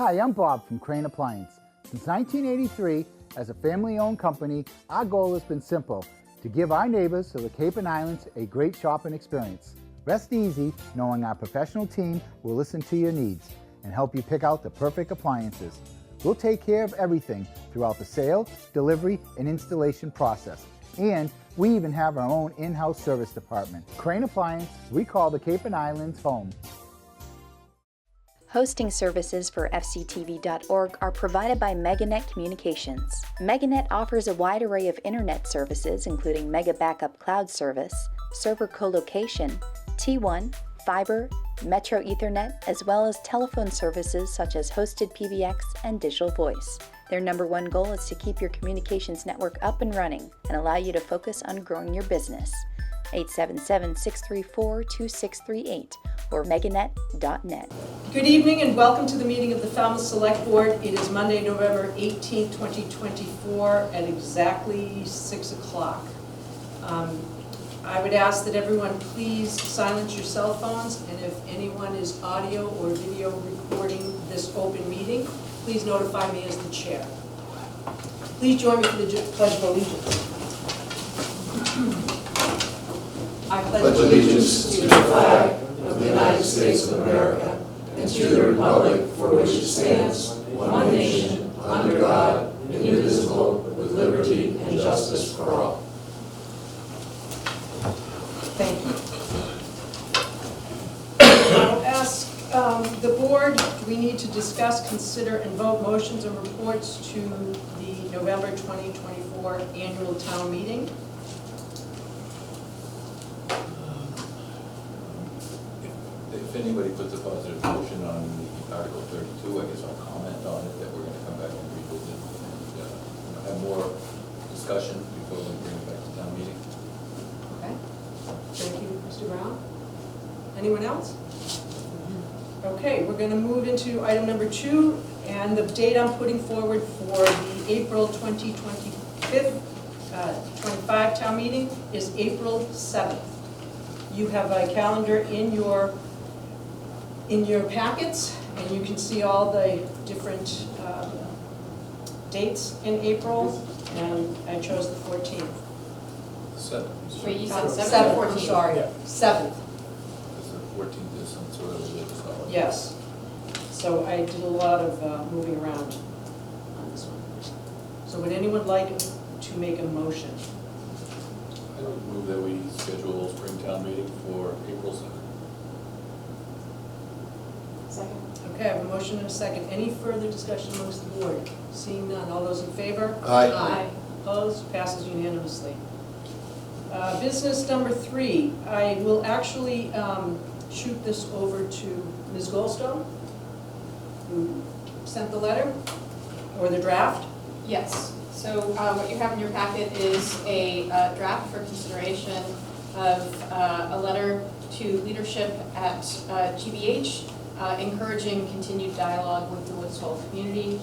Hi, I'm Bob from Crane Appliance. Since 1983, as a family-owned company, our goal has been simple: to give our neighbors of the Cape and Islands a great shopping experience. Rest easy knowing our professional team will listen to your needs and help you pick out the perfect appliances. We'll take care of everything throughout the sale, delivery, and installation process. And we even have our own in-house service department. Crane Appliance, we call the Cape and Islands home. Hosting services for fctv.org are provided by Meganet Communications. Meganet offers a wide array of internet services including Mega Backup Cloud Service, server colocation, T1, fiber, Metro Ethernet, as well as telephone services such as hosted PBX and digital voice. Their number one goal is to keep your communications network up and running and allow you to focus on growing your business. 877-634-2638 or meganet.net. Good evening and welcome to the meeting of the Falmouth Select Board. It is Monday, November 18th, 2024 at exactly 6 o'clock. I would ask that everyone please silence your cell phones, and if anyone is audio or video recording this open meeting, please notify me as the chair. Please join me for the Pledge of Allegiance. I pledge allegiance to the flag of the United States of America and to the republic for which it stands, one nation, under God, indivisible, with liberty and justice for all. Thank you. I'll ask the board, do we need to discuss, consider, and vote motions and reports to the November 2024 annual town meeting? If anybody puts a positive motion on the Article 32, I guess I'll comment on it, that we're going to come back and revisit and have more discussion before we bring it back to town meeting. Okay. Thank you, Mr. Brown. Anyone else? Okay, we're going to move into item number 2, and the date I'm putting forward for the April 25 town meeting is April 7th. You have a calendar in your packets, and you can see all the different dates in April, and I chose the 14th. 7th. Wait, you said 7th, 14th? I'm sorry, Yeah. 7th, Because the 14th is some sort of religious holiday. yes. So I did a lot of moving around on this one. So would anyone like to make a motion? I would move that we schedule a spring town meeting for April 7th. Second. Okay, I have a motion and a second. Any further discussion amongst the board? Seeing none, all those in favor? Aye. Aye. Opposed? Passes unanimously. Business number 3, I will actually shoot this over to Ms. Goldstone, who sent the letter, or the draft. Yes, so what you have in your packet is a draft for consideration of a letter to leadership at GBH, encouraging continued dialogue with the Woods Hole community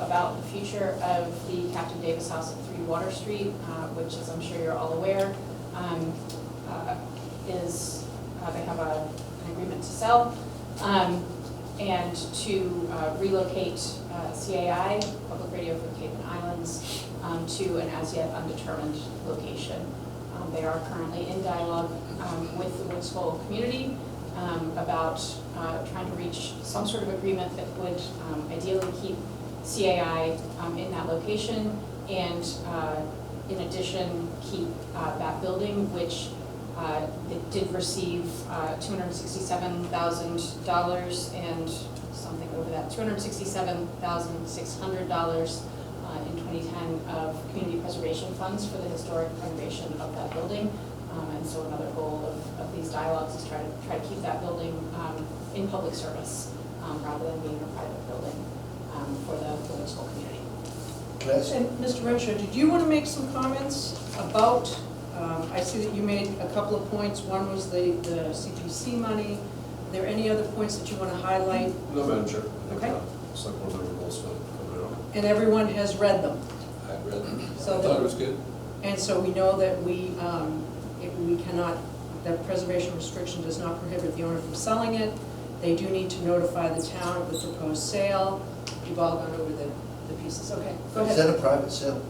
about the future of the Captain Davis House at 3 Water Street, which, as I'm sure you're all aware, is they have an agreement to sell, and to relocate CAI, Public Radio for the Cape and Islands, to an as yet undetermined location. They are currently in dialogue with the Woods Hole community about trying to reach some sort of agreement that would ideally keep CAI in that location, and in addition keep that building, which it did receive $267,000 and something over that, $267,600 in 2010 of community preservation funds for the historic renovation of that building. And so another goal of these dialogues is try to keep that building in public service rather than being a private building for the Woods Hole community. And Mr. Renshaw, did you want to make some comments about, I see that you made a couple of points. One was the CPC money. Are there any other points that you want to highlight? No, Madam Chair. Okay. It's like one of the rules, but And everyone has read them. I read them. So I thought it was good. And so we know that we cannot, that preservation restriction does not prohibit the owner from selling it, They do need to notify the town of the proposed sale. You've all gone over the pieces. Okay, go Is that ahead. a private sale?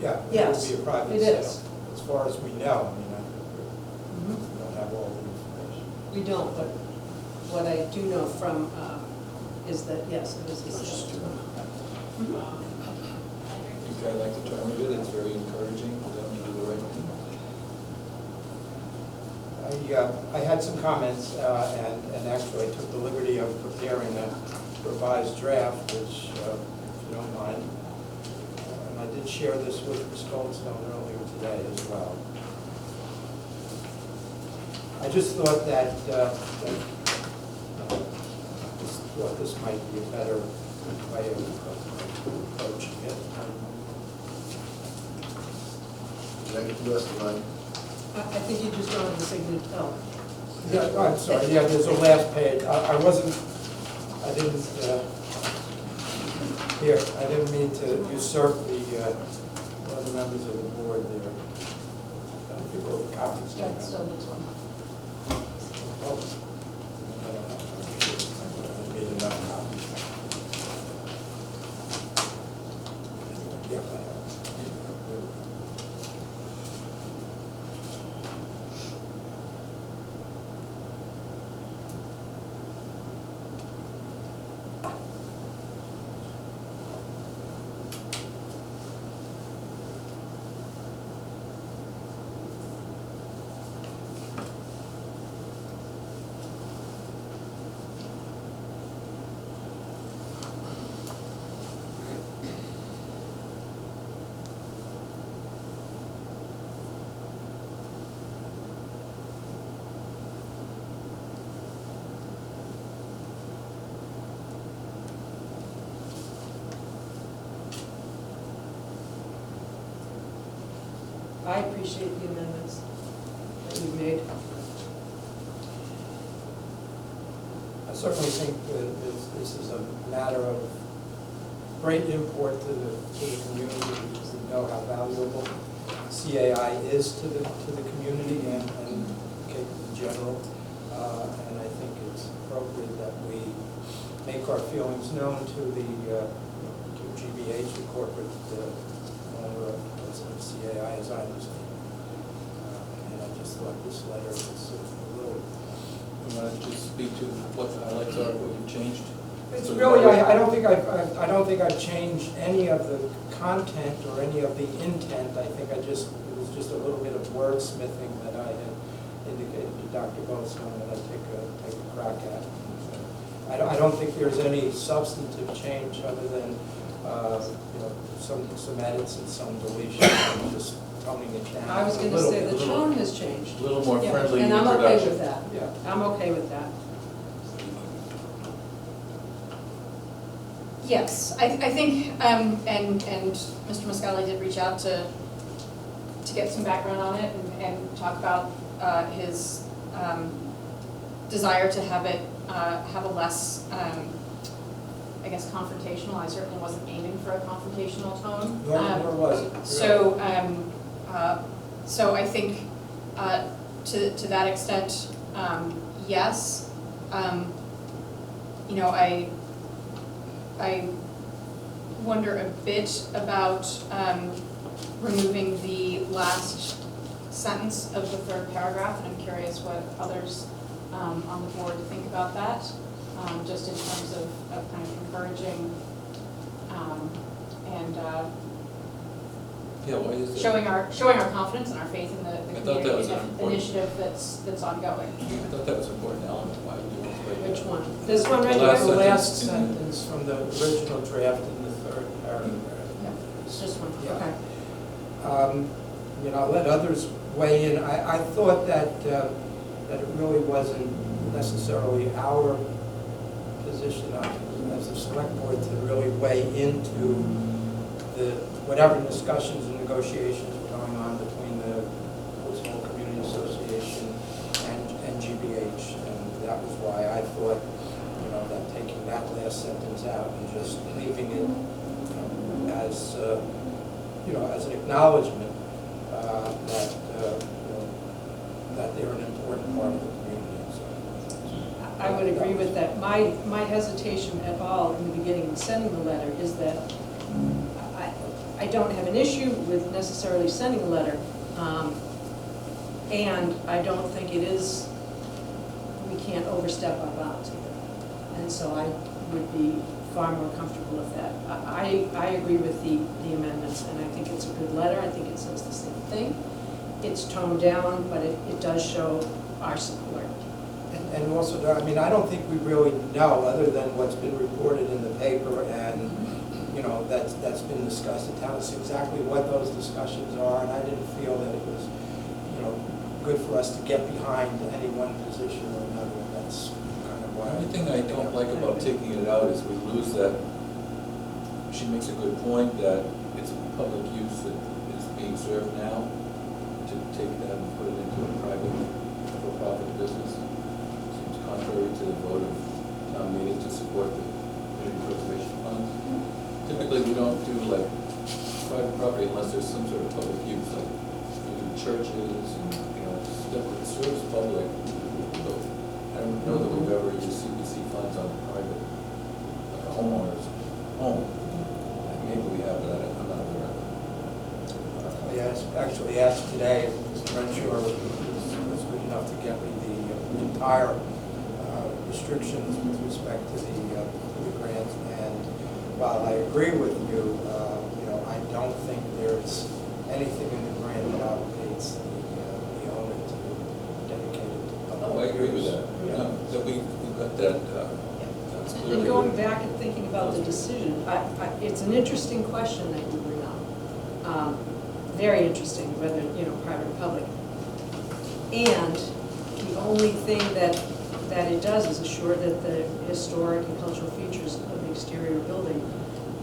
Yeah, it Yes, would be a private it sale. is. As far as we know, I mean, Mhm. we don't have all the information. We don't, but what I do know from, is that, yes, it is a sale. Mhm. I think I like the term of it, it's very encouraging for them to do the right thing. I had some comments, and actually I took the liberty of preparing a revised draft, which, if you don't mind. And I did share this with Ms. Goldstone earlier today as well. I just thought that, this might be a better way of approaching it. Did I get the rest of mine? I think you just don't have the signature, oh. Yeah, I'm sorry, yeah, there's a last page. I didn't mean to usurp the other members of the board there. I don't think all the copies. That still needs one. Oh. I don't know. I made enough copies. Yeah, I have. I appreciate the amendments that you've made. I certainly think that this is a matter of great import to the community, because we know how valuable CAI is to the community and Cape in general. And I think it's appropriate that we make our feelings known to to GBH, the corporate owner of CAI, as I understand. And I just thought this letter was a little. You want to just speak to what the highlights are, what you've changed? It's really, I don't think I've changed any of the content or any of the intent. I think it was just a little bit of wordsmithing that I had indicated to Dr. Goldstone that I'd take a crack at. I don't think there's any substantive change other than, some edits and some deletions, and just toning it down. I was going to say, the tone has changed. A little more Yeah, friendly and I'm okay introduction. with that. Yeah. I'm okay with that. Yes, I think, and Mr. Muscali did reach out to get some background on it and talk about his desire to have it have a less, I guess, confrontational. I certainly wasn't aiming for a confrontational tone. Nor was it. So I think to that extent, yes. I wonder a bit about removing the last sentence of the third paragraph, and I'm curious what others on the board think about that, just in terms of kind of encouraging and Yeah, why is that? showing our confidence and our faith in the I thought that was community an important- initiative that's ongoing. I thought that was an important element, why would you want to break that? Which one? This one right The here? last The last sentence. sentence from the original draft in the third paragraph. Yeah. It's this one, Yeah. okay. Let others weigh in. I thought that it really wasn't necessarily our position as a select board to really weigh into whatever discussions and negotiations were going on between the Woodsville Community Association and GBH. And that was why I thought, that taking that last sentence out and just leaving it as an acknowledgement that they're an important part of the community. So. So I would agree with that. My hesitation at all in the beginning of sending the letter is that I don't have an issue with necessarily sending a letter, and I don't think it is, we can't overstep our bounds either. And so I would be far more comfortable with that. I agree with the amendments, and I think it's a good letter. I think it says the same thing. It's toned down, but it does show our support. And also, I mean, I don't think we really know, other than what's been reported in the paper and, you know, that's been discussed in town, exactly what those discussions are, and I didn't feel that it was, you know, good for us to get behind any one position or another. That's kind of why. The only thing I don't like about taking it out is we lose that. She makes a good point that it's a public use that is being served now. To take that and put it into a private, for-profit business seems contrary to the vote of town meeting to support the community preservation funds. Typically, we don't do like private property unless there's some sort of public use, like we do churches and, you know, stuff that serves public. So I don't know that we've ever used CPC funds on private, like a homeowner's home. Maybe we have, but I'm not aware of it. Yes, actually asked today, Mr. Renshaw was good enough to get me the entire restrictions with respect to the grant. And while I agree with you, you know, I don't think there's anything in the grant that obligates the owner to dedicate it to public. Oh, I agree with that. Yeah. That we've got that. That's And clearly. going back and thinking about the decision, it's an interesting question that you bring up. Very interesting, whether, you know, private or public. And the only thing that it does is assure that the historic and cultural features of the exterior building,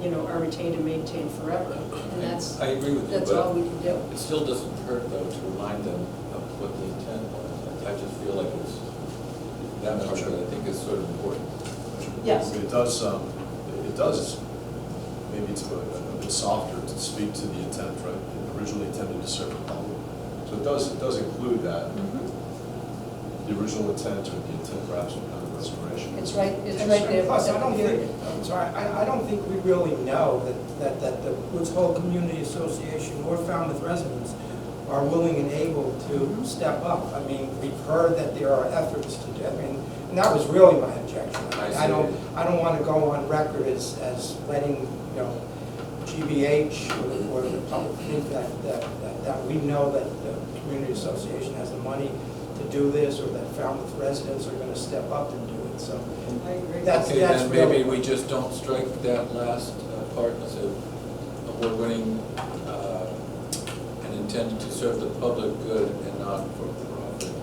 you know, are retained and maintained forever. And that's, I agree with you, that's all but we can do. it still doesn't hurt though to remind them of what the intent was. I just feel like it's that much that I think is sort of important. Yes. It does, maybe it's a bit softer to speak to the intent, right? It originally intended to serve the public. So it does include that, the original intent or the intent perhaps of kind of restoration. It's right there. Plus, I don't Period. think, I'm sorry, I don't think we really know that the Woods Hole Community Association or Falmouth residents are willing and able to step up. I mean, we've heard that there are efforts to do, I mean, and that was really my objection. I don't want to go on record as letting, you know, GBH or the public think that we know that the community association has the money to do this, or that Falmouth residents are going to step up and do it. So I agree. that's Then really. maybe we just don't strike that last part as a award-winning and intended to serve the public good and not for profit,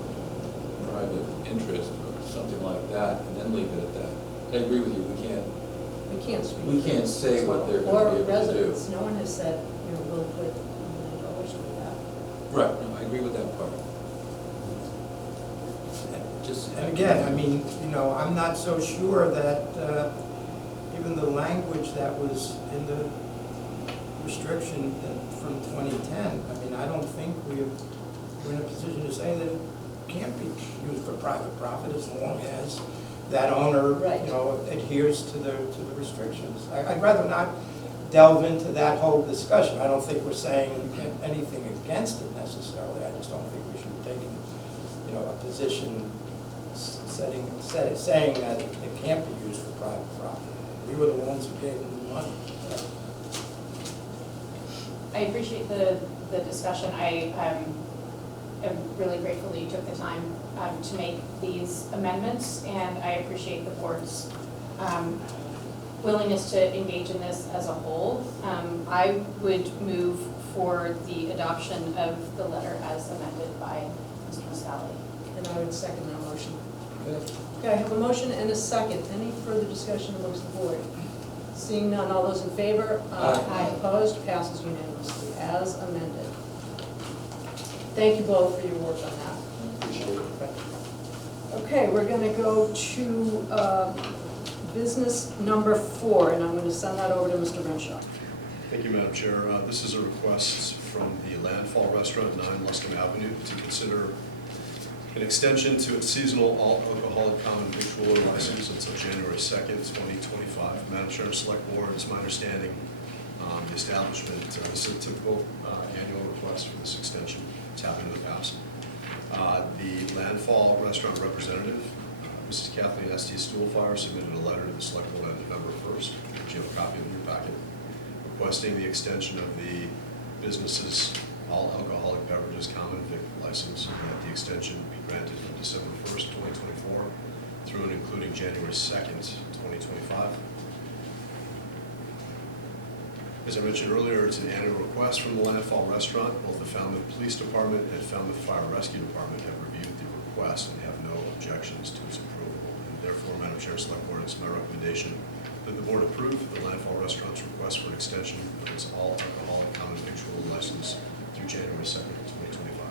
private interest, or something like that, and then leave it at that. I agree with you. We can't speak. We can't say what they're going Or to be able to do. residents, no one has said, you know, we'll put $1 million to that. Right, no, I agree with that part. Just. And again, I mean, you know, I'm not so sure that even the language that was in the restriction from 2010, I mean, I don't think we're in a position to say that it can't be used for private profit as long as that owner, Right. you know, adheres to the restrictions. I'd rather not delve into that whole discussion. I don't think we're saying anything against it necessarily. I just don't think we should be taking, you know, a position saying that it can't be used for private profit. We were the ones who gave them the money. I appreciate the discussion. I am really grateful that you took the time to make these amendments, and I appreciate the board's willingness to engage in this as a whole. I would move for the adoption of the letter as amended by Mr. Mascali. And I would second that motion. Okay, I have a motion and a second. Any further discussion amongst the board? Seeing none, all those in favor? Aye. Opposed? Passes unanimously as amended. Thank you both for your work on that. Appreciate it. Okay, we're going to go to business number 4, and I'm going to send that over to Mr. Renshaw. Thank you, Madam Chair. This is a request from the Landfall Restaurant, 9 Luscombe Avenue, to consider an extension to its seasonal all alcoholic common victualler license until January 2nd, 2025. Madam Chair and Select Board, it's my understanding the establishment, this is a typical annual request for this extension. It's happened in the past. The Landfall Restaurant representative, Mrs. Kathleen S.T. Stuhlfire, submitted a letter to the Select Board on November 1st, which you have a copy of in your packet, requesting the extension of the business's all alcoholic beverages common vic license, and that the extension be granted from December 1st, 2024 through and including January 2nd, 2025. As I mentioned earlier, it's an annual request from the Landfall Restaurant. Both the Falmouth Police Department and Falmouth Fire Rescue Department have reviewed the request and have no objections to its approval. And therefore, Madam Chair, Select Board, it's my recommendation that the Board approve the Landfall Restaurant's request for an extension of its all alcoholic common victual license through January 2nd, 2025.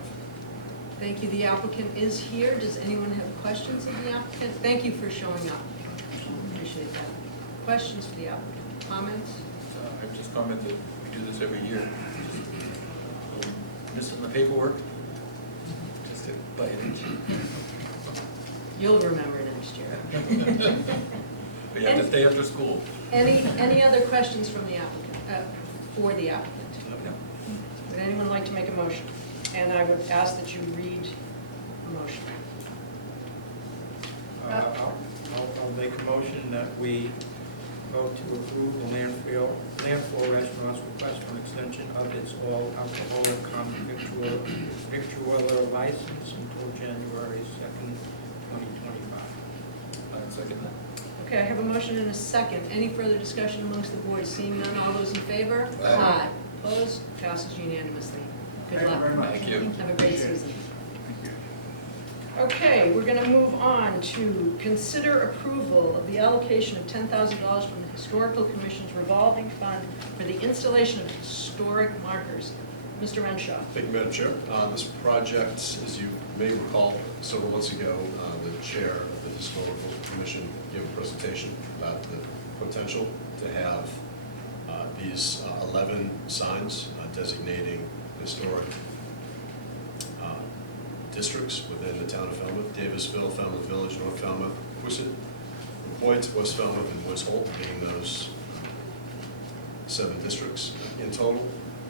Thank you. The applicant is here. Does anyone have questions of the applicant? Thank you for showing up. Appreciate that. Questions for the applicant? Comments? I've just commented, we do this every year. Missing the paperwork, just to buy it. You'll remember next year. But you have to stay after school. Any other questions from the applicant, for the applicant? No. Would anyone like to make a motion? And I would ask that you read a motion. I'll make a motion that we vote to approve the Landfall Restaurant's request for an extension of its all alcoholic common victualler license until January 2nd, 2025. I'd second that. Okay, I have a motion and a second. Any further discussion amongst the board? Seeing none, all those in favor? Aye. Opposed? Passes unanimously. Good Thank you luck. very much. Thank you. Have a great season. Okay, we're going to move on to consider approval of the allocation of $10,000 from the Historical Commission's revolving fund for the installation of historic markers. Mr. Renshaw. Thank you, Madam Chair. This project, as you may recall, several months ago, the chair of the Historical Commission gave a presentation about the potential to have these 11 signs designating historic districts within the town of Falmouth: Davisville, Falmouth Village, North Falmouth, Quissit, Hoyt, West Falmouth, and Woods Holt, being those 7 districts in total.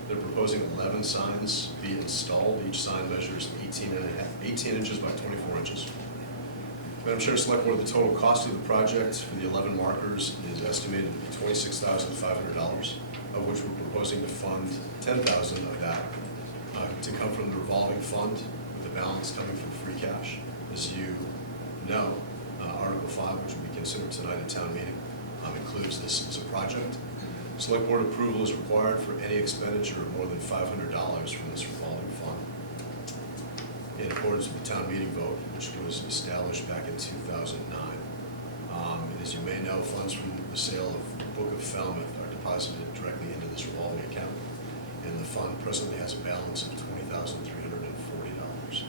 They're proposing 11 signs be installed. Each sign measures 18 inches by 24 inches. Madam Chair, Select Board, the total cost of the project for the 11 markers is estimated to be $26,500, of which we're proposing to fund $10,000 of that to come from the revolving fund, with the balance coming from free cash. As you know, Article 5, which will be considered tonight at town meeting, includes this as a project. Select Board approval is required for any expenditure of more than $500 from this revolving fund, in accordance with the town meeting vote, which was established back in 2009. And as you may know, funds from the sale of the Book of Falmouth are deposited directly into this revolving account, and the fund presently has a balance of $20,340.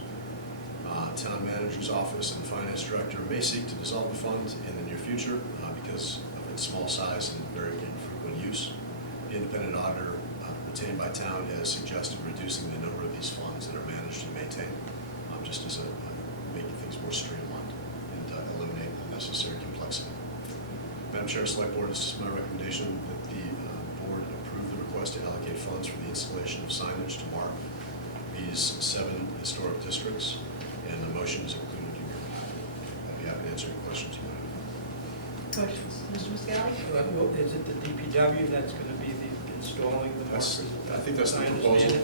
Town Manager's Office and the Finance Director may seek to dissolve the fund in the near future because of its small size and very infrequent use. The independent auditor retained by town has suggested reducing the number of these funds that are managed and maintained, just as making things more streamlined and eliminate unnecessary complexity. Madam Chair, Select Board, it's my recommendation that the board approve the request to allocate funds for the installation of signage to mark these 7 historic districts, and the motion is included in your packet. I'd be happy to answer any questions you might have. Questions? Mr. Muscali? Is it the DPW that's going to be installing the markers? I think that's the I proposal. understand it.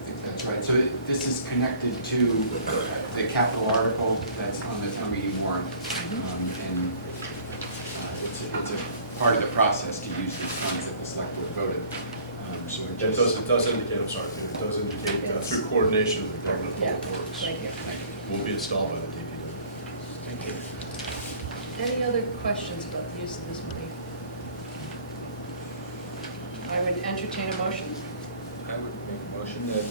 I think that's right. So this is connected to the capital article that's on the town meeting warrant. And it's a part of the process to use these funds that the select board voted. So it It does indicate, I'm sorry, it does indicate Yes. through coordination with the Department of Yeah, Public Works. right here. Will be installed by the DPW. Thank you. Any other questions about the use of this money? I would entertain a motion. I would make a motion that,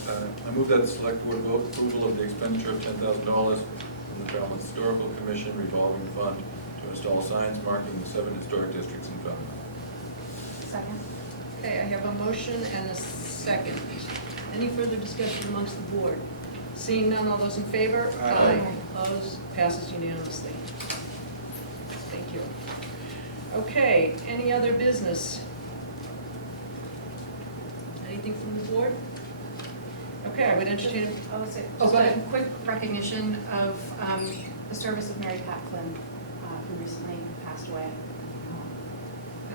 I move that the select board vote approval of the expenditure of $10,000 from the Falmouth Historical Commission revolving fund to install signs marking the 7 historic districts in Falmouth. Second. Okay, I have a motion and a second. Any further discussion amongst the board? Seeing none, all those in favor? Aye. Opposed? Passes unanimously. Thank you. Okay, any other business? Anything from the board? Okay, I would entertain, I would say, Oh, just go a ahead. quick recognition of the service of Mary Pat Flynn, who recently passed away.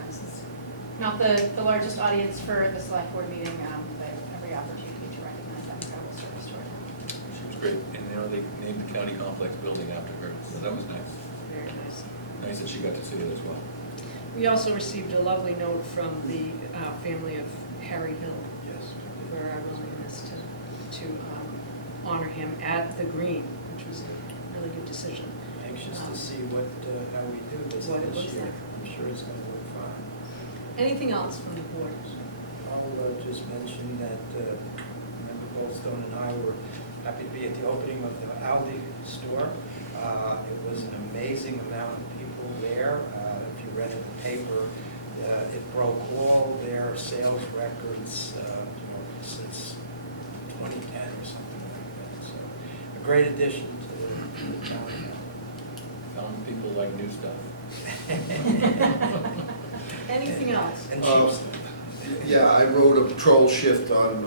This is not the largest audience for the select board meeting, but every opportunity to recognize that incredible service to her. She was great, and they named the county complex building after her, so that was nice. very nice. Nice that she got to see it as well. We also received a lovely note from the family of Harry Hill Yes. for our willingness to honor him at the Green, which was a really good decision. Anxious to see how we do this What it this looks year. like. I'm sure it's going to look fine. Anything else from the board? I'll just mention that Member Goldstone and I were happy to be at the opening of the Aldi store. It was an amazing amount of people there. If you read in the paper, it broke all their sales records, since 2010 or something like that. So a great addition to the town. Found people like new stuff. Anything else? And cheap. Yeah, I rode a patrol shift on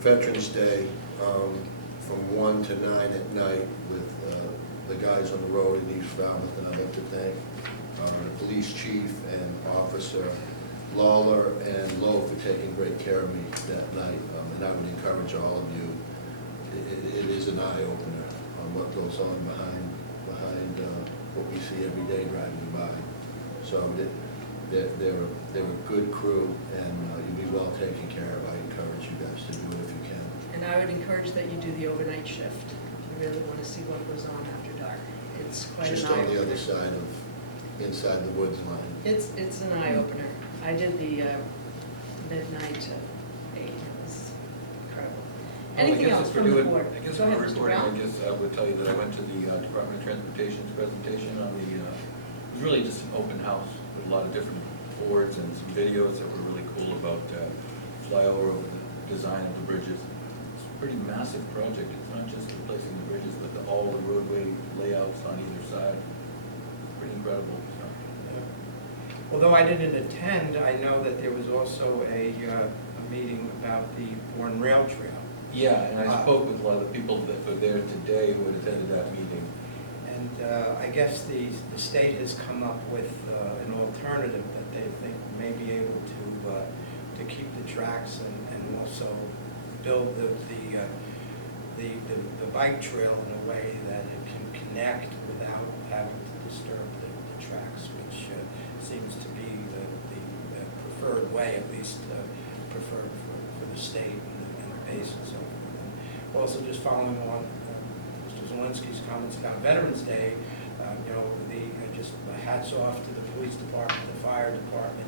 Veterans Day from 1 to 9 at night with the guys on the road in East Falmouth, and I'd like to thank the police chief and officer Lawler and Lowe for taking great care of me that night, and I would encourage all of you, it is an eye-opener on what goes on behind what we see every day driving by. So they're a good crew, and you'll be well taken care of. I encourage you guys to do it if you can. And I would encourage that you do the overnight shift, if you really want to see what goes on after dark. It's quite an Just eye-opener. on the other side of, inside the woods line. It's an eye-opener. I did the midnight to 8. It was incredible. Anything else from the board? I guess Go for ahead, Mr. reporting, Brown. I guess I would tell you that I went to the Department of Transportation's presentation on the, it was really just an open house with a lot of different boards and some videos that were really cool about flyover over the design of the bridges. It's a pretty massive project. It's not just replacing the bridges, but all the roadway layouts on either side. Pretty incredible. So. Although I didn't attend, I know that there was also a meeting about the Bourne Rail Trail. Yeah, and I spoke with a lot of the people that were there today who had attended that meeting. And I guess the state has come up with an alternative that they think may be able to keep the tracks and also build the bike trail in a way that it can connect without having to disturb the tracks, which seems to be the preferred way, at least preferred for the state and the base and so forth. And also, just following on Mr. Zelinski's comments about Veterans Day, just hats off to the police department, the fire department,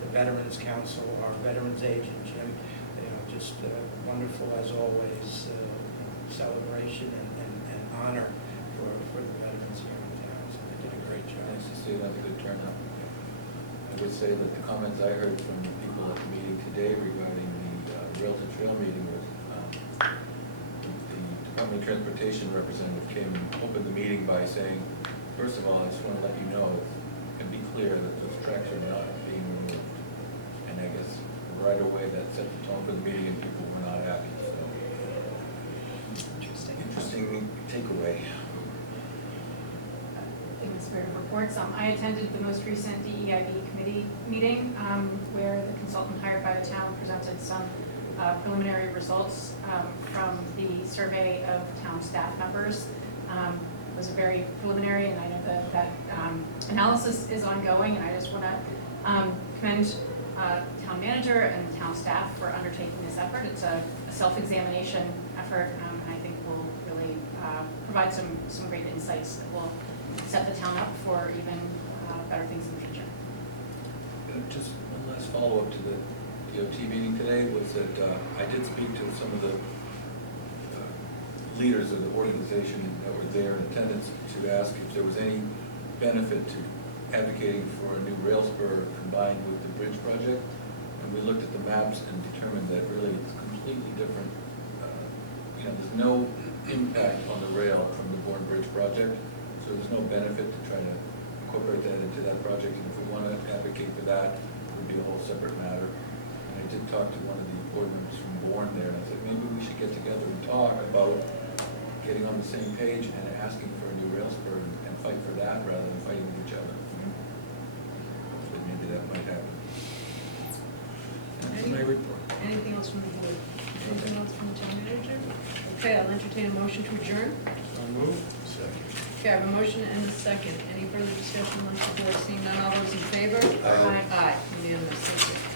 the Veterans Council, our veterans agent, Jim. Just wonderful as always, celebration and honor for the veterans here in town. So they did a great job. Nice to see that, a good turnout. I would say that the comments I heard from the people at the meeting today regarding the Rail to Trail meeting was the Department of Transportation representative came and opened the meeting by saying, first of all, I just want to let you know and be clear that those tracks are not being removed. And I guess right away that set the tone for the meeting and people were not happy. So interesting takeaway. In the spirit of reports, I attended the most recent DEIB committee meeting where the consultant hired by the town presented some preliminary results from the survey of town staff members. It was a very preliminary, and I know that analysis is ongoing, and I just want to commend town manager and town staff for undertaking this effort. It's a self-examination effort, and I think will really provide some great insights that will set the town up for even better things in the future. Just one last follow-up to the DOT meeting today was that I did speak to some of the leaders of the organization that were there in attendance to ask if there was any benefit to advocating for a new rail spur combined with the bridge project. And we looked at the maps and determined that really it's completely different, there's no impact on the rail from the Bourne Bridge project, so there's no benefit to try to incorporate that into that project, and if we want to advocate for that, it would be a whole separate matter. And I did talk to one of the board members from Bourne there, and I said, maybe we should get together and talk about getting on the same page and asking for a new rail spur and fight for that rather than fighting with each other. So maybe that might happen. That's my report. Anything else from the board? Anything else from the town manager? Okay, I'll entertain a motion to adjourn. Second. Okay, I have a motion and a second. Any further discussion amongst the board? Seeing none, all those in favor? Aye. Aye, unanimous, thank you.